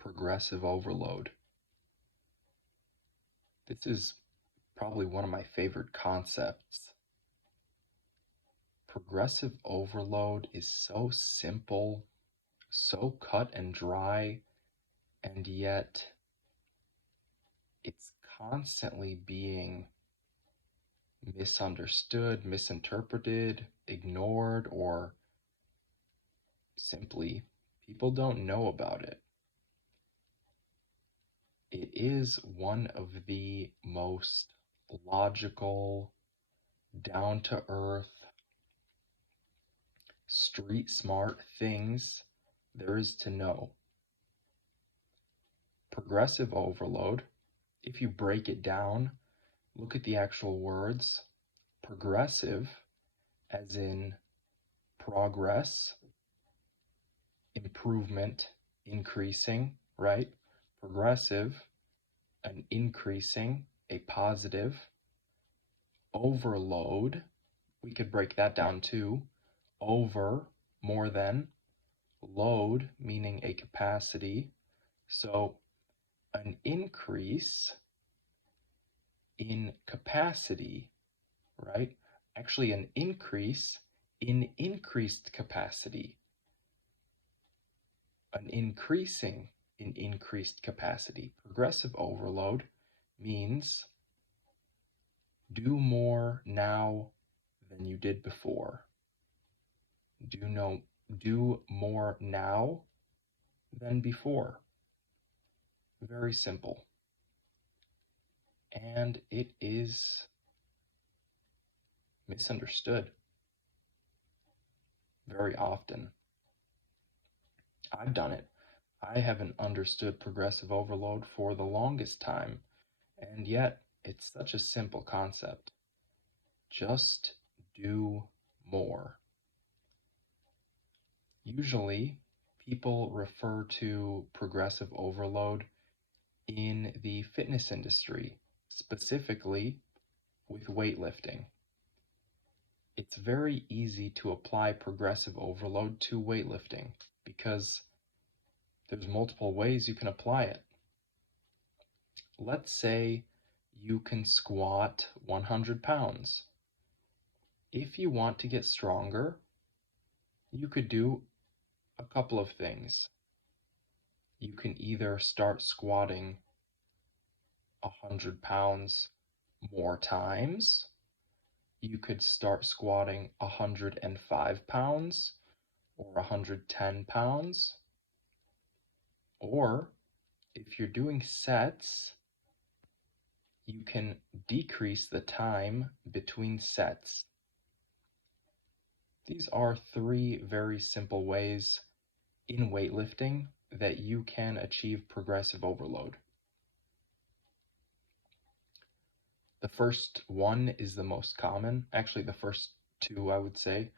progressive overload. This is probably one of my favorite concepts. Progressive overload is so simple, so cut and dry, and yet it's constantly being misunderstood, misinterpreted, ignored, or simply people don't know about it. It is one of the most logical, down-to-earth, street smart things there is to know. Progressive overload, if you break it down, look at the actual words. Progressive, as in progress, improvement, increasing, right? Progressive, an increasing, a positive. Overload, we could break that down too. Over, more than. Load, meaning a capacity. So an increase in capacity, right? Actually, an increase in increased capacity. An increasing in increased capacity. Progressive overload means do more now than you did before. Do more now than before. Very simple. And it is misunderstood very often. I've done it. I haven't understood progressive overload for the longest time, and yet it's such a simple concept. Just do more. Usually, people refer to progressive overload in the fitness industry, specifically with weightlifting. It's very easy to apply progressive overload to weightlifting because there's multiple ways you can apply it. Let's say you can squat 100 pounds. If you want to get stronger, you could do a couple of things. You can either start squatting 100 pounds more times. You could start squatting 105 pounds or 110 pounds. Or if you're doing sets, you can decrease the time between sets. These are three very simple ways in weightlifting that you can achieve progressive overload. The first one is the most common. Actually, the first two, I would say.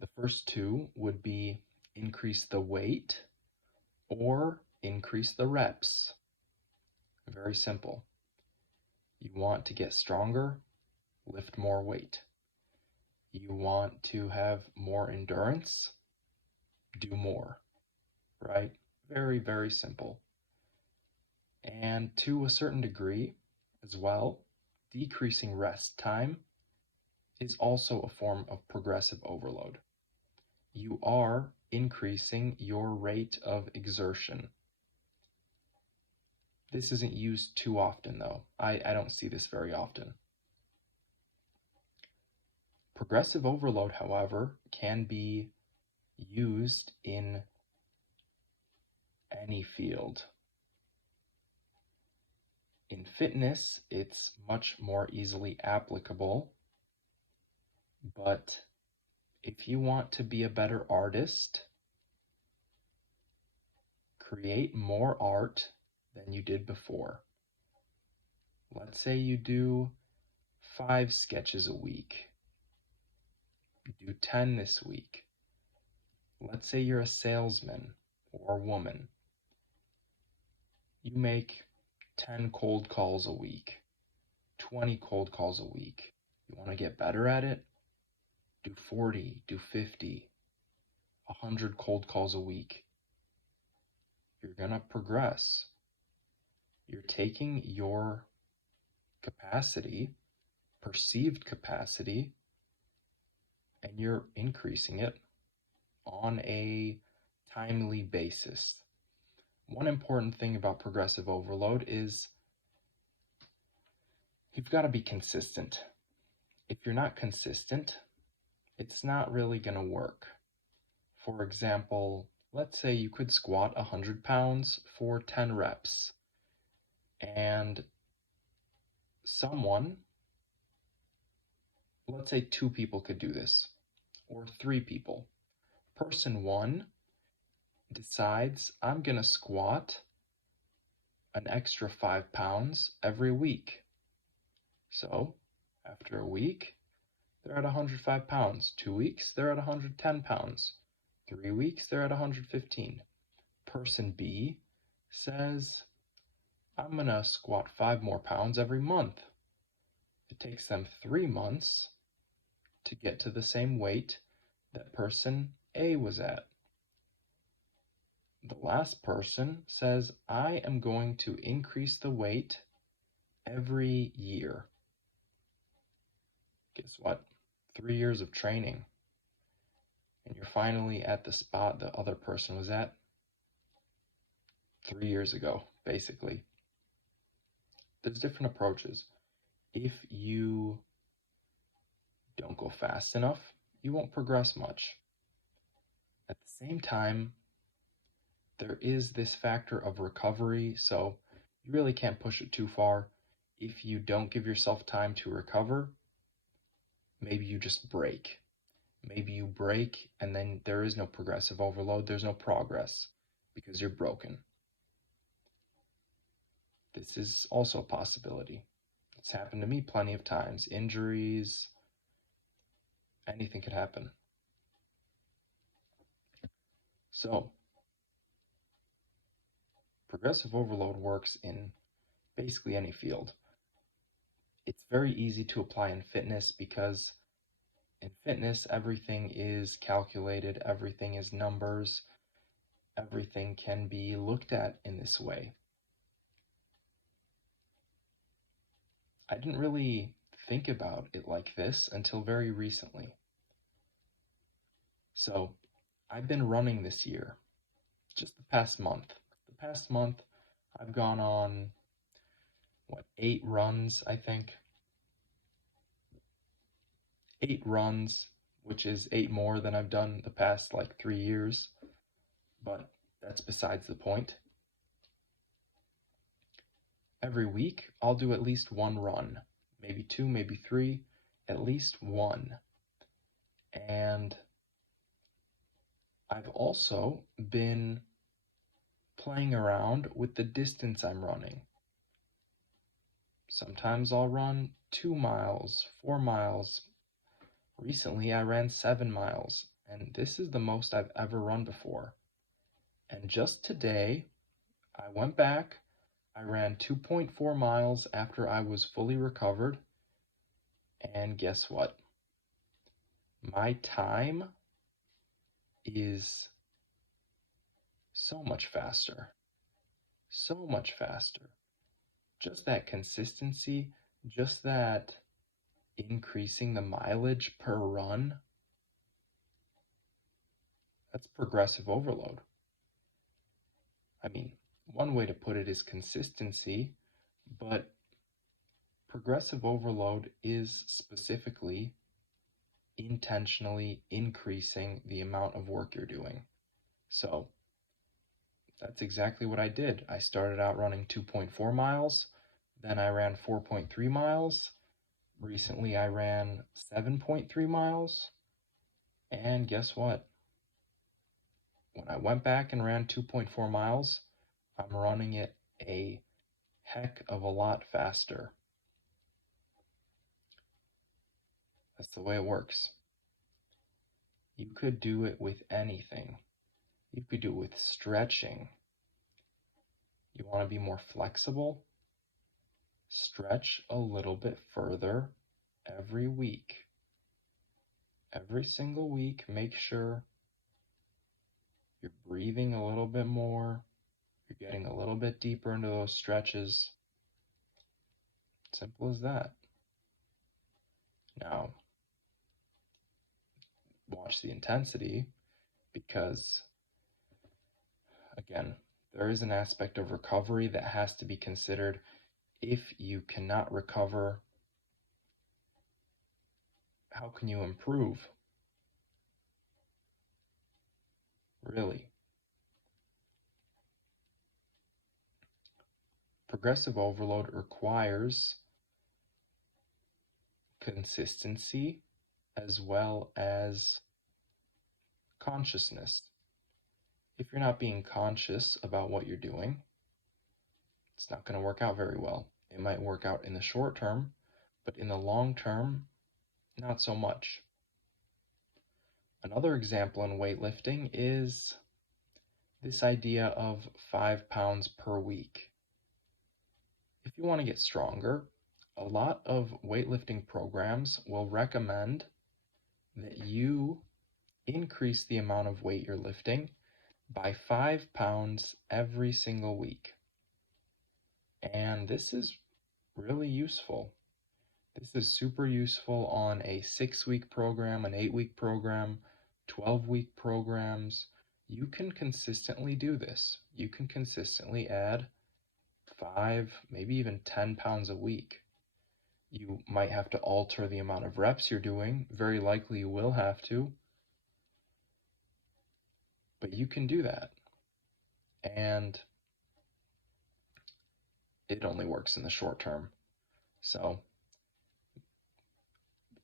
The first two would be increase the weight or increase the reps. Very simple. You want to get stronger, lift more weight. You want to have more endurance, do more, right? Very, very simple. And to a certain degree as well, decreasing rest time is also a form of progressive overload. You are increasing your rate of exertion. This isn't used too often though. I don't see this very often. Progressive overload, however, can be used in any field. In fitness, it's much more easily applicable, but if you want to be a better artist, create more art than you did before. Let's say you do 5 sketches a week. You do 10 this week. Let's say you're a salesman or woman. You make 10 cold calls a week, 20 cold calls a week. You want to get better at it? Do 40, do 50, 100 cold calls a week. you're going to progress. You're taking your capacity, perceived capacity, and you're increasing it on a timely basis. One important thing about progressive overload is you've got to be consistent. If you're not consistent, it's not really going to work. For example, let's say you could squat 100 pounds for 10 reps, and someone, let's say 2 people could do this, or 3 people. Person 1 decides, I'm going to squat an extra 5 pounds every week. So, after a week, they're at 105 pounds. 2 weeks, they're at 110 pounds. 3 weeks, they're at 115. Person B says, I'm going to squat 5 more pounds every month. It takes them 3 months to get to the same weight that person A was at. The last person says, I am going to increase the weight every year. Guess what? 3 years of training. And you're finally at the spot the other person was at 3 years ago, basically. There's different approaches. If you don't go fast enough, you won't progress much. At the same time, there is this factor of recovery, so you really can't push it too far. If you don't give yourself time to recover, maybe you just break. Maybe you break and then there is no progressive overload, there's no progress because you're broken. This is also a possibility. It's happened to me plenty of times. Injuries, anything could happen. So, progressive overload works in basically any field. It's very easy to apply in fitness because in fitness, everything is calculated, everything is numbers, everything can be looked at in this way. I didn't really think about it like this until very recently. So, I've been running this year, just the past month. The past month, I've gone on, 8 runs, I think. 8 runs, which is 8 more than I've done the past 3 years, but that's besides the point. Every week, I'll do at least 1 run, maybe 2, maybe 3, at least 1. And I've also been playing around with the distance I'm running. Sometimes I'll run 2 miles, 4 miles. Recently, I ran 7 miles, and this is the most I've ever run before. And just today, I went back, I ran 2.4 miles after I was fully recovered, and guess what? My time is so much faster. So much faster. Just that consistency, just that increasing the mileage per run, that's progressive overload. I mean, one way to put it is consistency, but progressive overload is specifically intentionally increasing the amount of work you're doing. So that's exactly what I did. I started out running 2.4 miles, then I ran 4.3 miles. Recently I ran 7.3 miles, and guess what? When I went back and ran 2.4 miles, I'm running it a heck of a lot faster. That's the way it works. You could do it with anything. You could do it with stretching. You want to be more flexible? Stretch a little bit further every week. Every single week, make sure you're breathing a little bit more. You're getting a little bit deeper into those stretches. Simple as that. Now, watch the intensity because, again, there is an aspect of recovery that has to be considered. If you cannot recover, how can you improve? Really? Progressive overload requires consistency as well as consciousness. If you're not being conscious about what you're doing, it's not going to work out very well. It might work out in the short term, but in the long term, not so much. Another example in weightlifting is this idea of 5 pounds per week. If you want to get stronger, a lot of weightlifting programs will recommend that you increase the amount of weight you're lifting by 5 pounds every single week. And this is really useful. This is super useful on a 6-week program, an 8-week program, 12-week programs. You can consistently do this. You can consistently add 5, maybe even 10 pounds a week. You might have to alter the amount of reps you're doing. Very likely you will have to. But you can do that. And it only works in the short term. So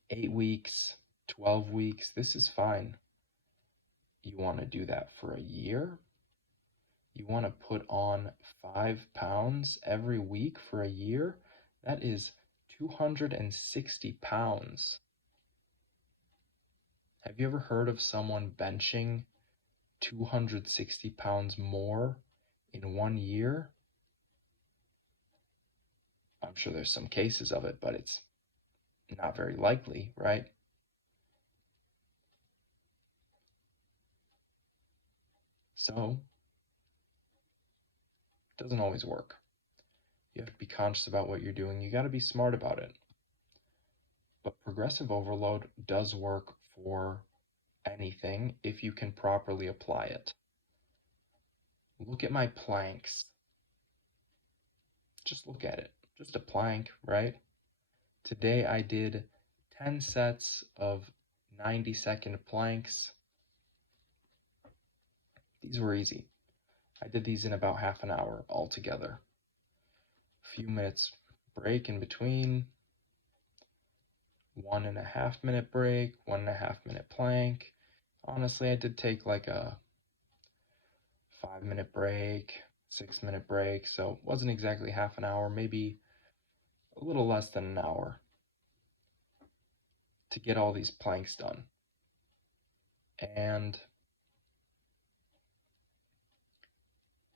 8 weeks, 12 weeks, this is fine. You want to do that for a year? You want to put on 5 pounds every week for a year? That is 260 pounds. Have you ever heard of someone benching 260 pounds more in 1 year? I'm sure there's some cases of it, but it's not very likely, right? So, it doesn't always work. You have to be conscious about what you're doing. You got to be smart about it. But progressive overload does work for anything if you can properly apply it. Look at my planks. Just look at it. Just a plank, right? Today I did 10 sets of 90-second planks. These were easy. I did these in about half an hour altogether. A few minutes break in between. 1.5 minute break, 1.5 minute plank. Honestly, I did take like a 5-minute break, 6-minute break, so it wasn't exactly half an hour, maybe a little less than an hour to get all these planks done. And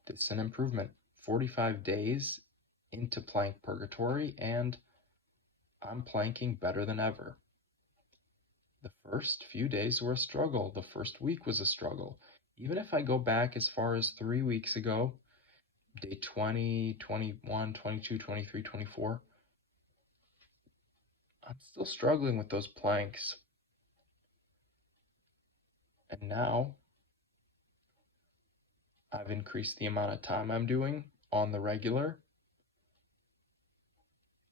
this is an improvement. 45 days into plank purgatory, and I'm planking better than ever. The first few days were a struggle. The first week was a struggle. Even if I go back as far as 3 weeks ago, day 20, 21, 22, 23, 24, I'm still struggling with those planks. And now I've increased the amount of time I'm doing on the regular,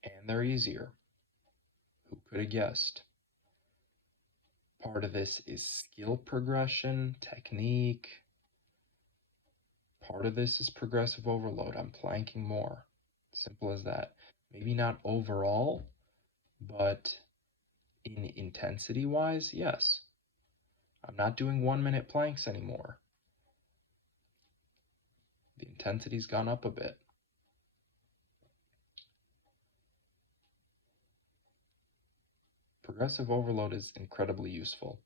and they're easier. Who could have guessed? Part of this is skill progression, technique. Part of this is progressive overload. I'm planking more. Simple as that. Maybe not overall, but in intensity wise, yes. I'm not doing 1-minute planks anymore. The intensity's gone up a bit. Progressive overload is incredibly useful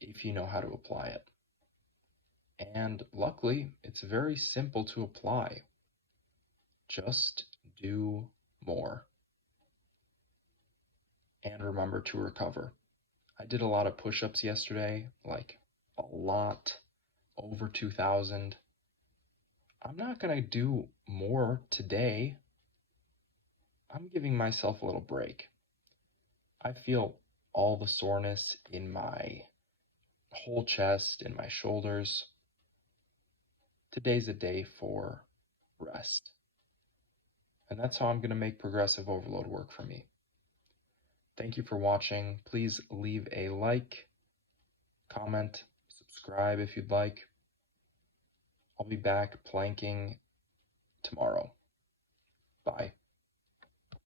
if you know how to apply it. And luckily, it's very simple to apply. Just do more. And remember to recover. I did a lot of push-ups yesterday, like a lot, over 2,000. I'm not going to do more today. I'm giving myself a little break. I feel all the soreness in my whole chest, in my shoulders. Today's a day for rest. And that's how I'm going to make progressive overload work for me. Thank you for watching. Please leave a like, comment, subscribe if you'd like. I'll be back planking tomorrow. Bye.